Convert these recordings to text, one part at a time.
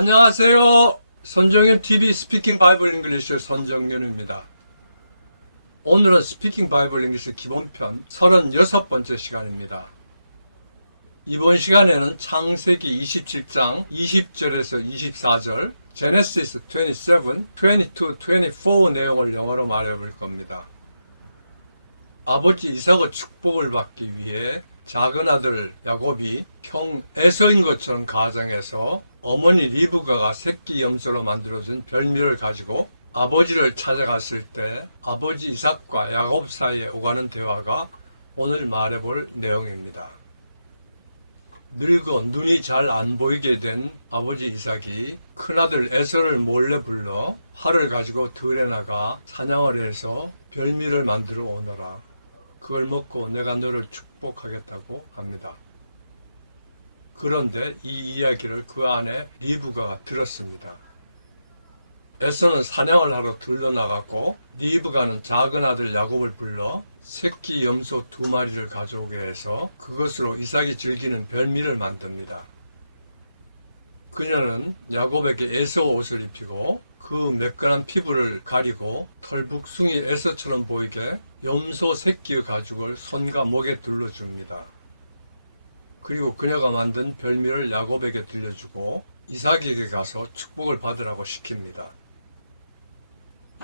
안녕하세요. 손정현 TV 스피킹 바이블 잉글리시의 손정현입니다. 오늘은 스피킹 바이블 잉글리시 기본편 36번째 시간입니다. 이번 시간에는 창세기 27장 20절에서 24절, 제네시스 27, 22, 24 내용을 영어로 말해볼 겁니다. 아버지 이삭의 축복을 받기 위해 작은 아들 야곱이 형 에서인 것처럼 가정해서 어머니 리브가가 새끼 염소로 만들어준 별미를 가지고 아버지를 찾아갔을 때 아버지 이삭과 야곱 사이에 오가는 대화가 오늘 말해볼 내용입니다. 늙어 눈이 잘 안 보이게 된 아버지 이삭이 큰아들 에서를 몰래 불러 활을 가지고 들에 나가 사냥을 해서 별미를 만들어 오너라. 그걸 먹고 내가 너를 축복하겠다고 합니다. 그런데 이 이야기를 그 안에 리브가가 들었습니다. 에서는 사냥을 하러 들러 나갔고 리브가는 작은 아들 야곱을 불러 새끼 염소 2마리를 가져오게 해서 그것으로 이삭이 즐기는 별미를 만듭니다. 그녀는 야곱에게 에서 옷을 입히고 그 매끈한 피부를 가리고 털북숭이 에서처럼 보이게 염소 새끼의 가죽을 손과 목에 둘러줍니다. 그리고 그녀가 만든 별미를 야곱에게 들려주고 이삭에게 가서 축복을 받으라고 시킵니다.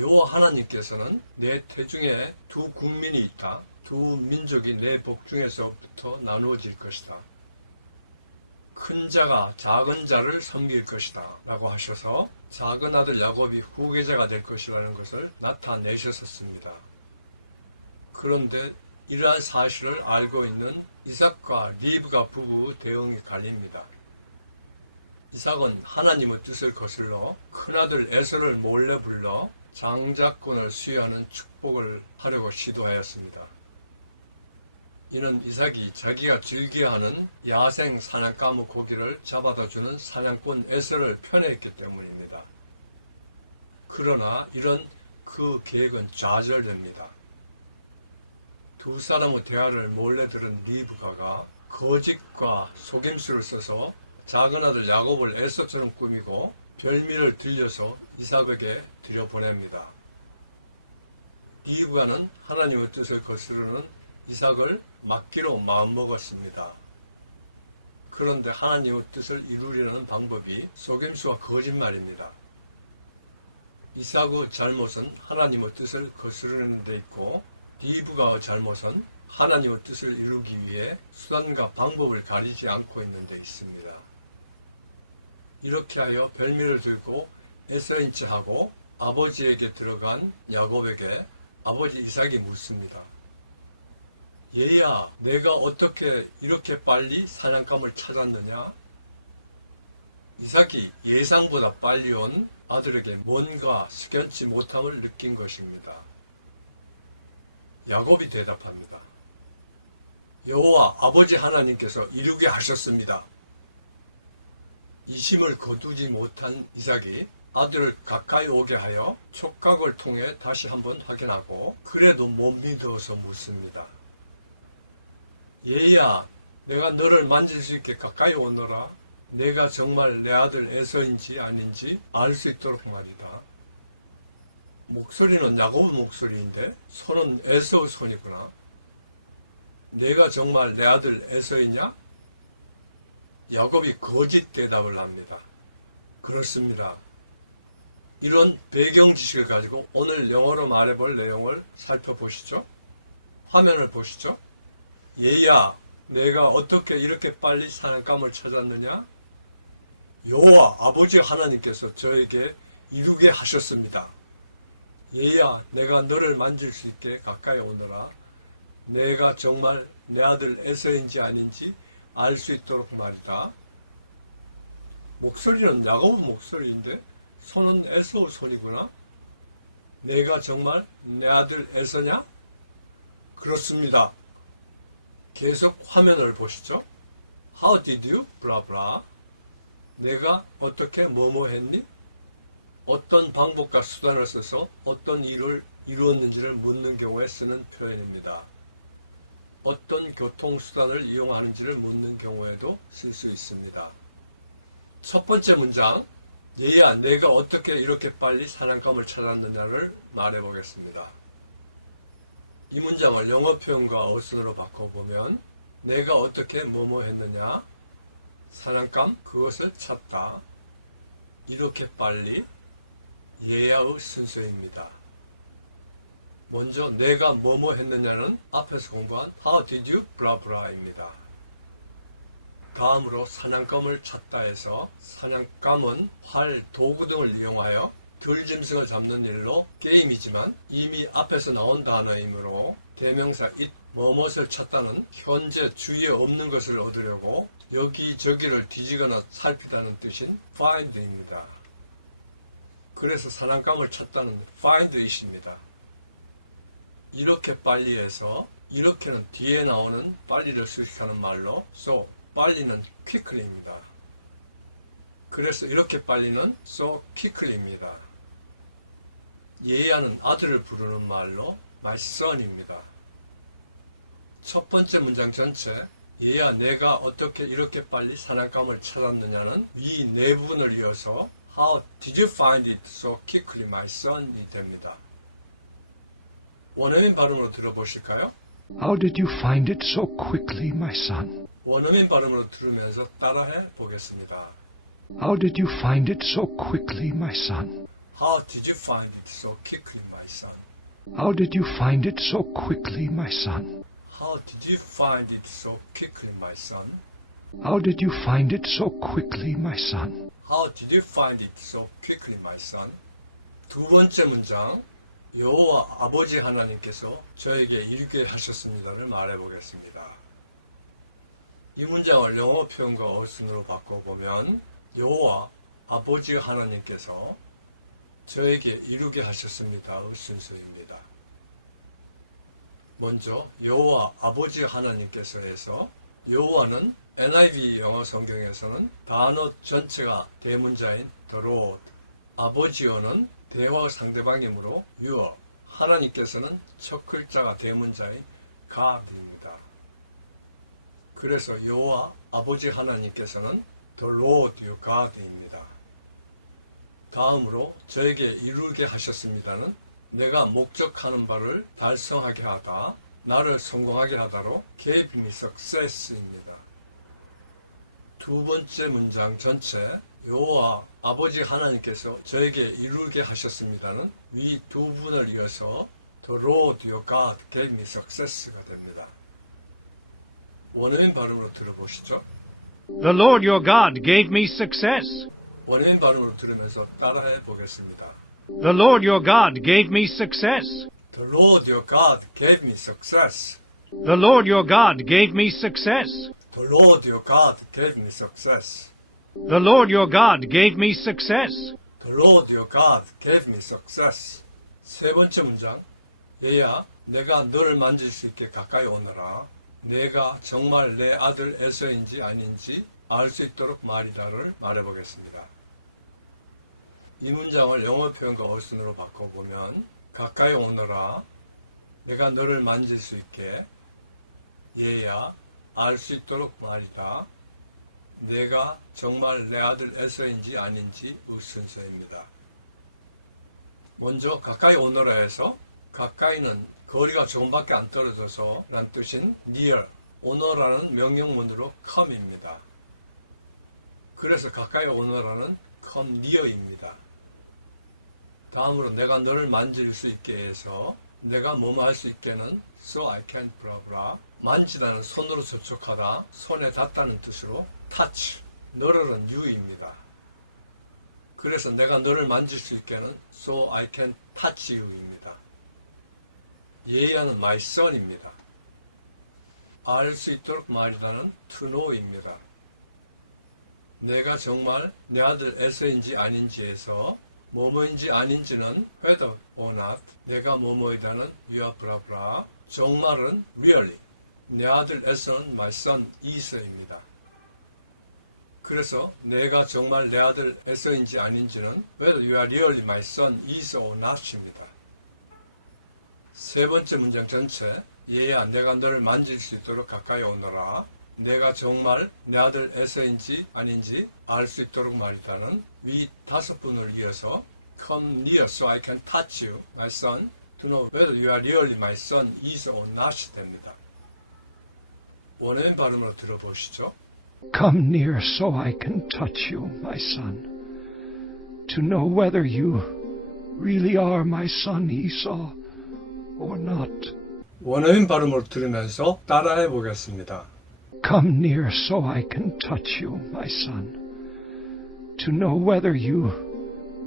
여호와 하나님께서는 내 태중에 두 국민이 있다. 두 민족이 내 복중에서부터 나누어질 것이다. 큰 자가 작은 자를 섬길 것이다. 라고 하셔서 작은 아들 야곱이 후계자가 될 것이라는 것을 나타내셨었습니다. 그런데 이러한 사실을 알고 있는 이삭과 리브가 부부 대응이 갈립니다. 이삭은 하나님의 뜻을 거슬러 큰아들 에서를 몰래 불러 장자권을 수여하는 축복을 하려고 시도하였습니다. 이는 이삭이 자기가 즐겨하는 야생 사냥감의 고기를 잡아다 주는 사냥꾼 에서를 편애했기 때문입니다. 그러나 이런 그 계획은 좌절됩니다. 두 사람의 대화를 몰래 들은 리브가가 거짓과 속임수를 써서 작은 아들 야곱을 에서처럼 꾸미고 별미를 들려서 이삭에게 들여보냅니다. 리브가는 하나님의 뜻을 거스르는 이삭을 맡기로 마음먹었습니다. 그런데 하나님의 뜻을 이루려는 방법이 속임수와 거짓말입니다. 이삭의 잘못은 하나님의 뜻을 거스르는 데 있고 리브가의 잘못은 하나님의 뜻을 이루기 위해 수단과 방법을 가리지 않고 있는 데 있습니다. 이렇게 하여 별미를 들고 에서인 체하고 아버지에게 들어간 야곱에게 아버지 이삭이 묻습니다. 얘야, 내가 어떻게 이렇게 빨리 사냥감을 찾았느냐? 이삭이 예상보다 빨리 온 아들에게 뭔가 숙연치 못함을 느낀 것입니다. 야곱이 대답합니다. 여호와 아버지 하나님께서 이루게 하셨습니다. 이심을 거두지 못한 이삭이 아들을 가까이 오게 하여 촉각을 통해 다시 한번 확인하고 그래도 못 믿어서 묻습니다. 얘야, 내가 너를 만질 수 있게 가까이 오너라. 내가 정말 내 아들 에서인지 아닌지 알 수 있도록 말이다. 목소리는 야곱의 목소리인데 손은 에서의 손이구나. 내가 정말 내 아들 에서이냐? 야곱이 거짓 대답을 합니다. 그렇습니다. 이런 배경 지식을 가지고 오늘 영어로 말해볼 내용을 살펴보시죠. 화면을 보시죠. 얘야, 내가 어떻게 이렇게 빨리 사냥감을 찾았느냐? 여호와 아버지 하나님께서 저에게 이루게 하셨습니다. 얘야, 내가 너를 만질 수 있게 가까이 오너라. 내가 정말 내 아들 에서인지 아닌지 알 수 있도록 말이다. 목소리는 야곱의 목소리인데 손은 에서의 손이구나. 내가 정말 내 아들 에서냐? 그렇습니다. 계속 화면을 보시죠. How did you? 브라브라. 내가 어떻게 뭐뭐 했니? 어떤 방법과 수단을 써서 어떤 일을 이루었는지를 묻는 경우에 쓰는 표현입니다. 어떤 교통수단을 이용하는지를 묻는 경우에도 쓸 수 있습니다. 첫 번째 문장, 얘야, 내가 어떻게 이렇게 빨리 사냥감을 찾았느냐를 말해보겠습니다. 이 문장을 영어 표현과 어순으로 바꿔보면 내가 어떻게 뭐뭐 했느냐, 사냥감 그것을 찾다, 이렇게 빨리, 얘야의 순서입니다. 먼저 내가 뭐뭐 했느냐는 앞에서 공부한 How did you? 브라브라입니다. 다음으로 사냥감을 찾다 해서 사냥감은 활, 도구 등을 이용하여 들짐승을 잡는 일로 게임이지만 이미 앞에서 나온 단어이므로 대명사 it, 뭐뭇을 찾다는 현재 주위에 없는 것을 얻으려고 여기저기를 뒤지거나 살피다는 뜻인 find입니다. 그래서 사냥감을 찾다는 find it입니다. 이렇게 빨리 해서 이렇게는 뒤에 나오는 빨리를 수식하는 말로 so 빨리는 quickly입니다. 그래서 이렇게 빨리는 so quickly입니다. 얘야는 아들을 부르는 말로 my son입니다. 첫 번째 문장 전체 얘야 내가 어떻게 이렇게 빨리 사냥감을 찾았느냐는 위 네 부분을 이어서 How did you find it so quickly, my son이 됩니다. 원어민 발음으로 들어보실까요? How did you find it so quickly, my son? 원어민 발음으로 들으면서 따라해 보겠습니다. How did you find it so quickly, my son? How did you find it so quickly, my son? How did you find it so quickly, my son? How did you find it so quickly, my son? How did you find it so quickly, my son? How did you find it so quickly, my son? 두 번째 문장, 여호와 아버지 하나님께서 저에게 이르게 하셨습니다를 말해보겠습니다. 이 문장을 영어 표현과 어순으로 바꿔보면 여호와 아버지 하나님께서 저에게 이루게 하셨습니다의 순서입니다. 먼저 여호와 아버지 하나님께서 해서 여호와는 NIV 영어 성경에서는 단어 전체가 대문자인 the Lord, 아버지어는 대화 상대방이므로 your, 하나님께서는 첫 글자가 대문자인 God입니다. 그래서 여호와 아버지 하나님께서는 the Lord your God입니다. 다음으로 저에게 이루게 하셨습니다는 내가 목적하는 바를 달성하게 하다, 나를 성공하게 하다로 gave me success입니다. 두 번째 문장 전체 여호와 아버지 하나님께서 저에게 이루게 하셨습니다는 위 두 부분을 이어서 The Lord your God gave me success가 됩니다. 원어민 발음으로 들어보시죠. The Lord your God gave me success. 원어민 발음으로 들으면서 따라해 보겠습니다. The Lord your God gave me success. The Lord your God gave me success. The Lord your God gave me success. The Lord your God gave me success. The Lord your God gave me success. The Lord your God gave me success. 세 번째 문장, 얘야 내가 너를 만질 수 있게 가까이 오너라. 내가 정말 내 아들 에서인지 아닌지 알 수 있도록 말이다를 말해보겠습니다. 이 문장을 영어 표현과 어순으로 바꿔보면 가까이 오너라, 내가 너를 만질 수 있게, 얘야 알 수 있도록 말이다, 내가 정말 내 아들 에서인지 아닌지 순서입니다. 먼저 가까이 오너라 해서 가까이는 거리가 조금밖에 안 떨어져서 란 뜻인 near, 오너라는 명령문으로 come입니다. 그래서 가까이 오너라는 come near입니다. 다음으로 내가 너를 만질 수 있게 해서 내가 뭐뭐 할 수 있게는 so I can blah blah, 만지다는 손으로 접촉하다, 손에 닿다는 뜻으로 touch, 너를은 you입니다. 그래서 내가 너를 만질 수 있게는 so I can touch you입니다. 얘야는 my son입니다. 알 수 있도록 말이다는 to know입니다. 내가 정말 내 아들 에서인지 아닌지에서 뭐뭐인지 아닌지는 whether or not, 내가 뭐뭐이다는 you are blah blah, 정말은 really, 내 아들 에서는 my son is입니다. 그래서 내가 정말 내 아들 에서인지 아닌지는 whether you are really my son is or not입니다. 세 번째 문장 전체, 얘야 내가 너를 만질 수 있도록 가까이 오너라, 내가 정말 내 아들 에서인지 아닌지 알 수 있도록 말이다는 위 5분을 이어서 Come near so I can touch you, my son, to know whether you are really my son is or not 됩니다. 원어민 발음으로 들어보시죠. Come near so I can touch you, my son, to know whether you really are my son Esau or not. 원어민 발음으로 들으면서 따라해 보겠습니다. Come near so I can touch you, my son, to know whether you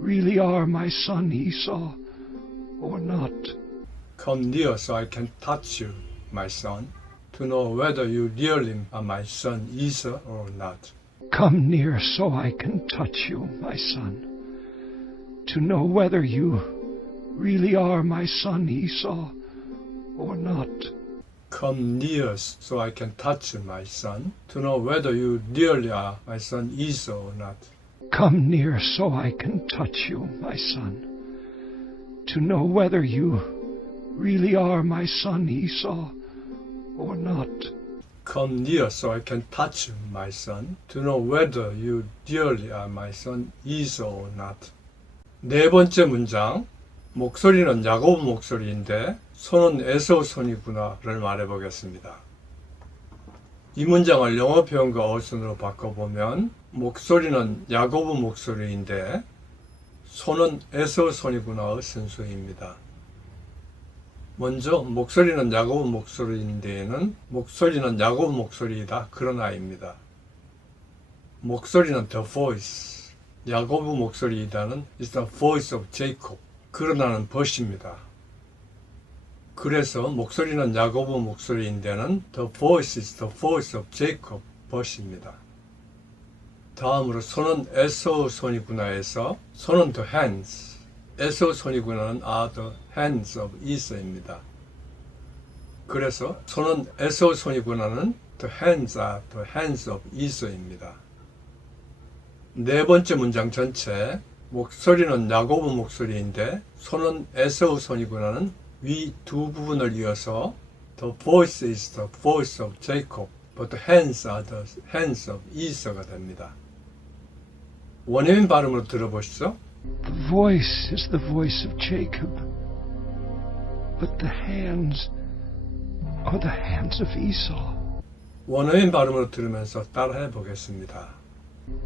really are my son Esau or not. Come near so I can touch you, my son, to know whether you really are my son Esau or not. Come near so I can touch you, my son, to know whether you really are my son Esau or not. Come near so I can touch you, my son, to know whether you really are my son Esau or not. Come near so I can touch you, my son, to know whether you really are my son Esau or not. Come near so I can touch you, my son, to know whether you really are my son Esau or not. 네 번째 문장, 목소리는 야곱 목소리인데 손은 에서우 손이구나를 말해보겠습니다. 이 문장을 영어 표현과 어순으로 바꿔보면 목소리는 야곱 목소리인데 손은 에서우 손이구나의 순서입니다. 먼저 목소리는 야곱 목소리인데에는 목소리는 야곱 목소리이다 그러나입니다. 목소리는 the voice, 야곱 목소리이다는 is the voice of Jacob, 그러나는 벗입니다. 그래서 목소리는 야곱 목소리인데는 the voice is the voice of Jacob, 벗입니다. 다음으로 손은 에서우 손이구나 해서 손은 the hands, 에서우 손이구나는 are the hands of Esau입니다. 그래서 손은 에서우 손이구나는 the hands are the hands of Esau입니다. 네 번째 문장 전체 목소리는 야곱 목소리인데 손은 에서우 손이구나는 위 두 부분을 이어서 the voice is the voice of Jacob, but the hands are the hands of Esau가 됩니다. 원어민 발음으로 들어보시죠. The voice is the voice of Jacob, but the hands are the hands of Esau. 원어민 발음으로 들으면서 따라해 보겠습니다.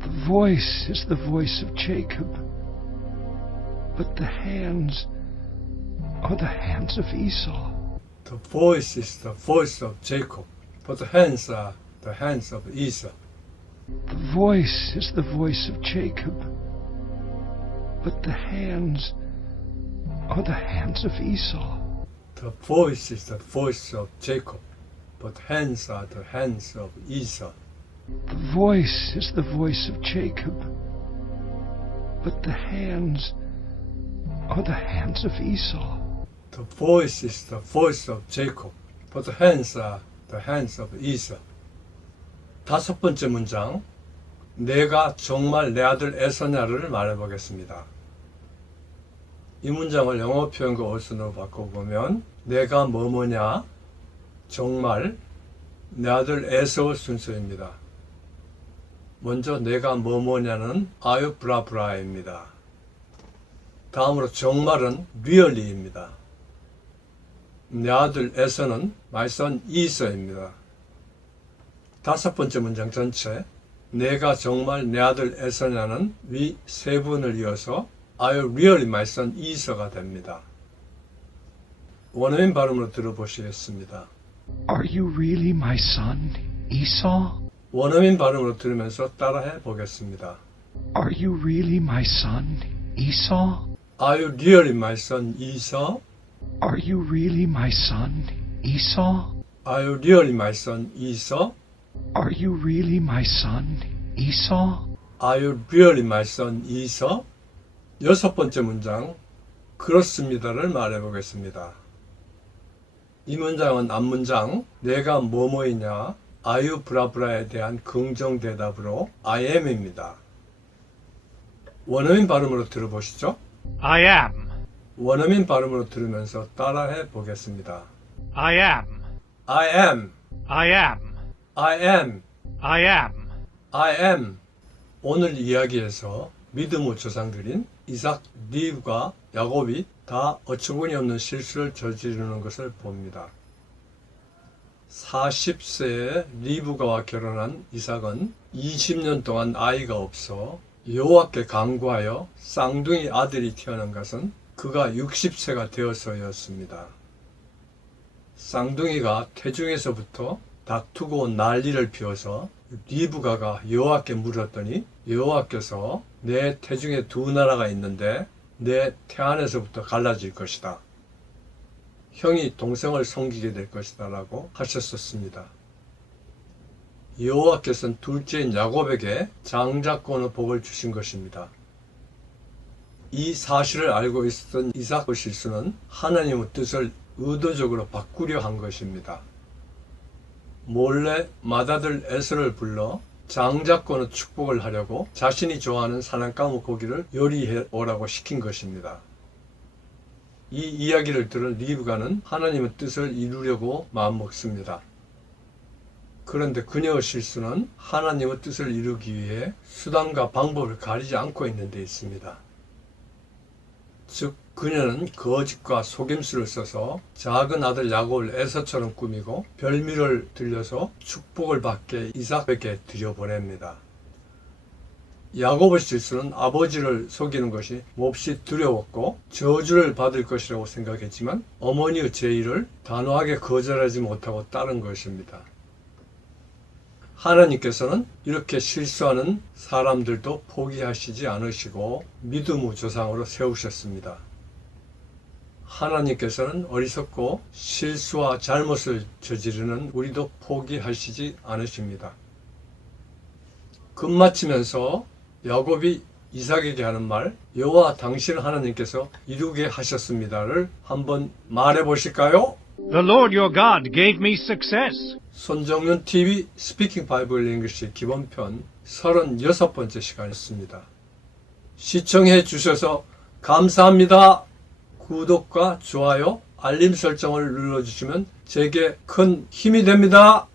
The voice is the voice of Jacob, but the hands are the hands of Esau. The voice is the voice of Jacob, but the hands are the hands of Esau. The voice is the voice of Jacob, but the hands are the hands of Esau. The voice is the voice of Jacob, but the hands are the hands of Esau. The voice is the voice of Jacob, but the hands are the hands of Esau. The voice is the voice of Jacob, but the hands are the hands of Esau. 다섯 번째 문장, 내가 정말 내 아들 에서냐를 말해보겠습니다. 이 문장을 영어 표현과 어순으로 바꿔보면 내가 뭐뭐냐, 정말 내 아들 에서 순서입니다. 먼저 내가 뭐뭐냐는 아유브라브라입니다. 다음으로 정말은 really입니다. 내 아들 에서는 my son Esau입니다. 다섯 번째 문장 전체 내가 정말 내 아들 에서냐는 위 세 분을 이어서 Are you really my son Esau가 됩니다. 원어민 발음으로 들어보시겠습니다. Are you really my son Esau? 원어민 발음으로 들으면서 따라해 보겠습니다. Are you really my son Esau? Are you really my son Esau? Are you really my son Esau? Are you really my son Esau? Are you really my son Esau? Are you really my son Esau? 여섯 번째 문장, 그렇습니다를 말해보겠습니다. 이 문장은 앞문장, 내가 뭐뭐이냐, 아유 브라브라에 대한 긍정 대답으로 I am입니다. 원어민 발음으로 들어보시죠. I am. 원어민 발음으로 들으면서 따라해 보겠습니다. I am. I am. I am. I am, I am. I am. 오늘 이야기에서 믿음의 조상들인 이삭, 리브가 야곱이 다 어처구니 없는 실수를 저지르는 것을 봅니다. 40세에 리브가와 결혼한 이삭은 20년 동안 아이가 없어 여호와께 간구하여 쌍둥이 아들이 태어난 것은 그가 60세가 되어서였습니다. 쌍둥이가 태중에서부터 다투고 난리를 피워서 리브가가 여호와께 물었더니 여호와께서 내 태중에 두 나라가 있는데 내 태 안에서부터 갈라질 것이다. 형이 동생을 섬기게 될 것이다 라고 하셨었습니다. 여호와께서는 둘째인 야곱에게 장자권의 복을 주신 것입니다. 이 사실을 알고 있었던 이삭의 실수는 하나님의 뜻을 의도적으로 바꾸려 한 것입니다. 몰래 맏아들 에서를 불러 장자권의 축복을 하려고 자신이 좋아하는 사냥감의 고기를 요리해 오라고 시킨 것입니다. 이 이야기를 들은 리브가는 하나님의 뜻을 이루려고 마음먹습니다. 그런데 그녀의 실수는 하나님의 뜻을 이루기 위해 수단과 방법을 가리지 않고 있는 데 있습니다. 즉 그녀는 거짓과 속임수를 써서 작은 아들 야곱을 에서처럼 꾸미고 별미를 들려서 축복을 받게 이삭에게 들여보냅니다. 야곱의 실수는 아버지를 속이는 것이 몹시 두려웠고 저주를 받을 것이라고 생각했지만 어머니의 제의를 단호하게 거절하지 못하고 따른 것입니다. 하나님께서는 이렇게 실수하는 사람들도 포기하시지 않으시고 믿음의 조상으로 세우셨습니다. 하나님께서는 어리석고 실수와 잘못을 저지르는 우리도 포기하시지 않으십니다. 끝마치면서 야곱이 이삭에게 하는 말, 여호와 당신 하나님께서 이루게 하셨습니다를 한번 말해 보실까요? The Lord your God gave me success. 손정윤 TV 스피킹 바이블 잉글리시 기본편 36번째 시간이었습니다. 시청해 주셔서 감사합니다. 구독과 좋아요, 알림 설정을 눌러주시면 제게 큰 힘이 됩니다.